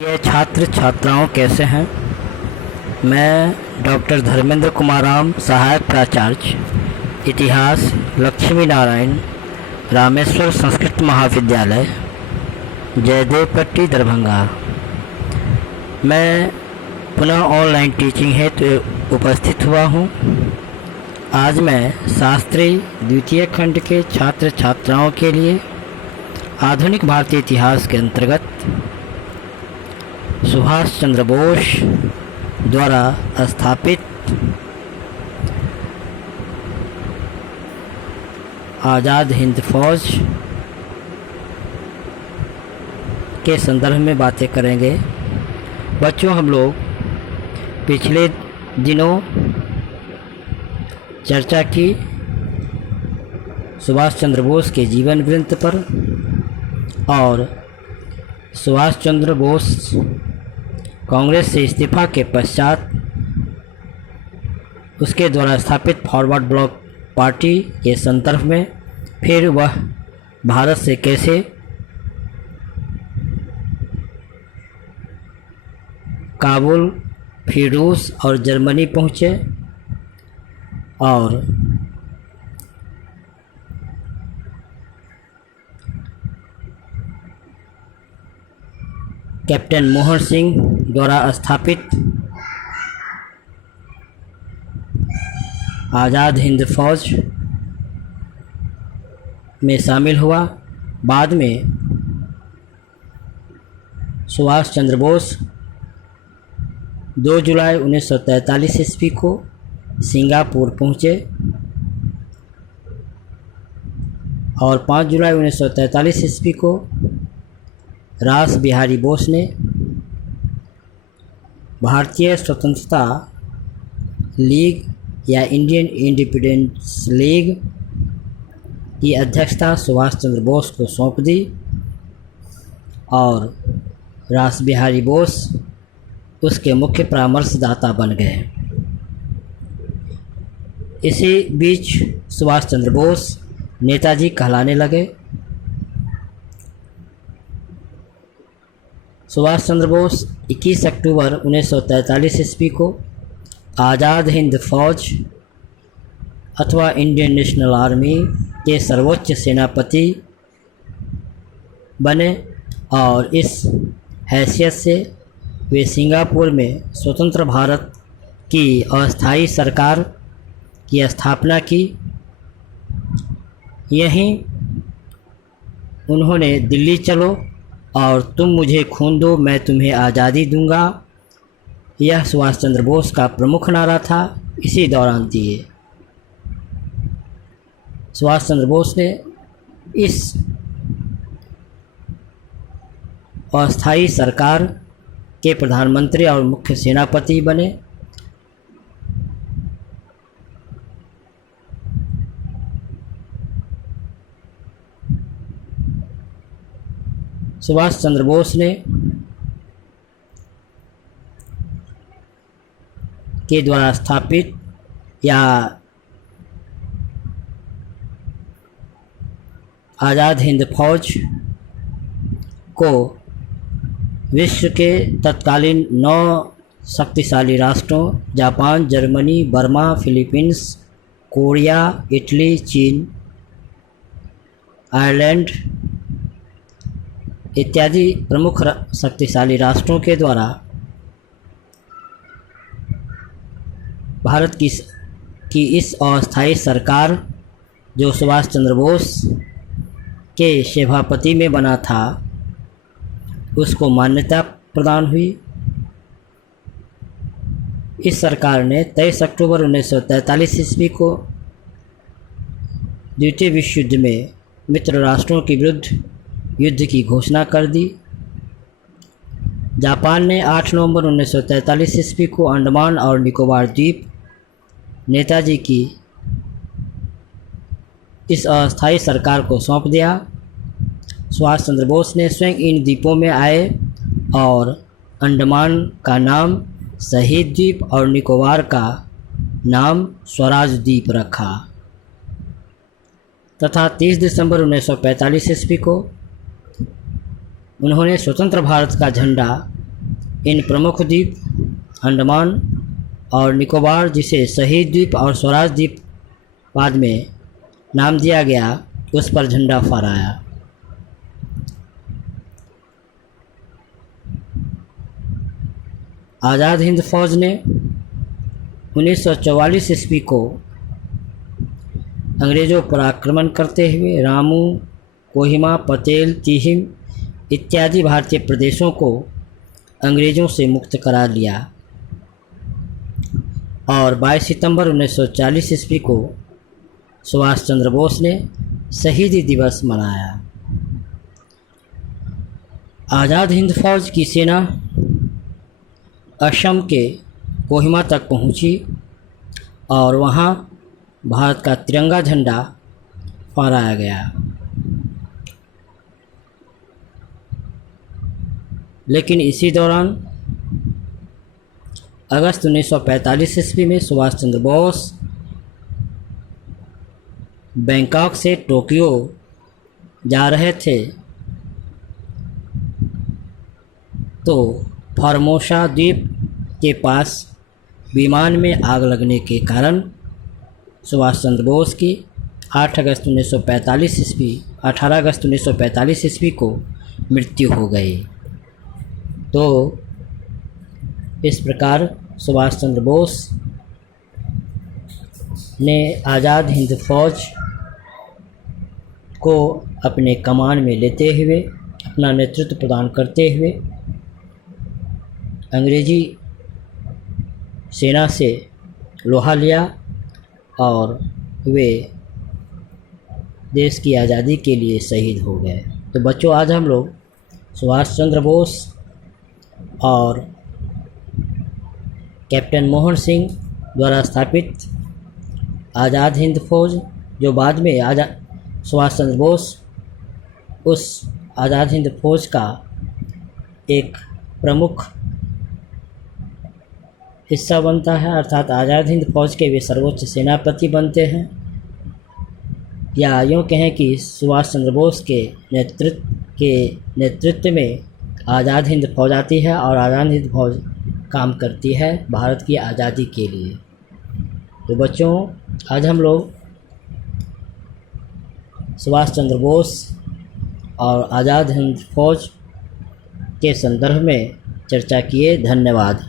ये छात्र छात्राओं कैसे हैं। मैं डॉक्टर धर्मेंद्र कुमार राम, सहायक प्राचार्य इतिहास, लक्ष्मी नारायण रामेश्वर संस्कृत महाविद्यालय, जयदेवपट्टी, दरभंगा। मैं पुनः ऑनलाइन टीचिंग हेतु उपस्थित हुआ हूँ। आज मैं शास्त्री द्वितीय खंड के छात्र छात्राओं के लिए आधुनिक भारतीय इतिहास के अंतर्गत सुभाष चंद्र बोस द्वारा स्थापित आज़ाद हिंद फौज के संदर्भ में बातें करेंगे। बच्चों, हम लोग पिछले दिनों चर्चा की सुभाष चंद्र बोस के जीवन वृत्त पर, और सुभाष चंद्र बोस कांग्रेस से इस्तीफा के पश्चात उसके द्वारा स्थापित फॉरवर्ड ब्लॉक पार्टी के संदर्भ में, फिर वह भारत से कैसे काबुल, फिर रूस और जर्मनी पहुँचे, और कैप्टन मोहन सिंह द्वारा स्थापित आज़ाद हिंद फौज में शामिल हुआ। बाद में सुभाष चंद्र बोस 2 जुलाई 1943 ईस्वी को सिंगापुर पहुँचे और 5 जुलाई 1943 ईस्वी को रास बिहारी बोस ने भारतीय स्वतंत्रता लीग या इंडियन इंडिपेंडेंस लीग की अध्यक्षता सुभाष चंद्र बोस को सौंप दी, और रास बिहारी बोस उसके मुख्य परामर्शदाता बन गए। इसी बीच सुभाष चंद्र बोस नेताजी कहलाने लगे। सुभाष चंद्र बोस 21 अक्टूबर 1943 ईस्वी को आज़ाद हिंद फौज अथवा इंडियन नेशनल आर्मी के सर्वोच्च सेनापति बने, और इस हैसियत से वे सिंगापुर में स्वतंत्र भारत की अस्थायी सरकार की स्थापना की। यहीं उन्होंने दिल्ली चलो और तुम मुझे खून दो, मैं तुम्हें आज़ादी दूंगा, यह सुभाष चंद्र बोस का प्रमुख नारा था। इसी दौरान दिए सुभाष चंद्र बोस ने इस अस्थायी सरकार के प्रधानमंत्री और मुख्य सेनापति बने। सुभाष चंद्र बोस ने के द्वारा स्थापित या आज़ाद हिंद फौज को विश्व के तत्कालीन 9 शक्तिशाली राष्ट्रों Japan, Germany, Burma, Philippines, Korea, Italy, चीन, आयरलैंड इत्यादि प्रमुख शक्तिशाली राष्ट्रों के द्वारा भारत की इस अस्थायी सरकार, जो सुभाष चंद्र बोस के सभापति में बना था, उसको मान्यता प्रदान हुई। इस सरकार ने 23 अक्टूबर 1943 ईस्वी को द्वितीय विश्व युद्ध में मित्र राष्ट्रों के विरुद्ध युद्ध की घोषणा कर दी। जापान ने 8 नवंबर 1943 ईस्वी को अंडमान और निकोबार द्वीप नेताजी की इस अस्थायी सरकार को सौंप दिया। सुभाष चंद्र बोस ने स्वयं इन द्वीपों में आए और अंडमान का नाम शहीद द्वीप और निकोबार का नाम स्वराज द्वीप रखा, तथा 30 दिसंबर 1945 ईस्वी को उन्होंने स्वतंत्र भारत का झंडा इन प्रमुख द्वीप अंडमान और निकोबार, जिसे शहीद द्वीप और स्वराज द्वीप बाद में नाम दिया गया, उस पर झंडा फहराया। आज़ाद हिंद फौज ने 1944 ईस्वी को अंग्रेज़ों पर आक्रमण करते हुए रामू, कोहिमा, पटेल, तिहिम इत्यादि भारतीय प्रदेशों को अंग्रेज़ों से मुक्त करा लिया और 22 सितंबर 1940 ईस्वी को सुभाष चंद्र बोस ने शहीदी दिवस मनाया। आज़ाद हिंद फौज की सेना असम के कोहिमा तक पहुंची और वहां भारत का तिरंगा झंडा फहराया गया। लेकिन इसी दौरान अगस्त 1945 ईस्वी में सुभाष चंद्र बोस बैंकॉक से टोक्यो जा रहे थे तो फॉर्मोसा द्वीप के पास विमान में आग लगने के कारण सुभाष चंद्र बोस की 18 अगस्त 1945 ईस्वी को मृत्यु हो गई। तो इस प्रकार सुभाष चंद्र बोस ने आज़ाद हिंद फौज को अपने कमान में लेते हुए, अपना नेतृत्व प्रदान करते हुए अंग्रेजी सेना से लोहा लिया और वे देश की आज़ादी के लिए शहीद हो गए। तो बच्चों, आज हम लोग सुभाष चंद्र बोस और कैप्टन मोहन सिंह द्वारा स्थापित आज़ाद हिंद फौज, जो बाद में सुभाष चंद्र बोस उस आज़ाद हिंद फौज का एक प्रमुख हिस्सा बनता है, अर्थात आज़ाद हिंद फौज के वे सर्वोच्च सेनापति बनते हैं, या यूँ कहें कि सुभाष चंद्र बोस के नेतृत्व में आज़ाद हिंद फौज आती है और आज़ाद हिंद फौज काम करती है भारत की आज़ादी के लिए। तो बच्चों, आज हम लोग सुभाष चंद्र बोस और आज़ाद हिंद फौज के संदर्भ में चर्चा किए। धन्यवाद।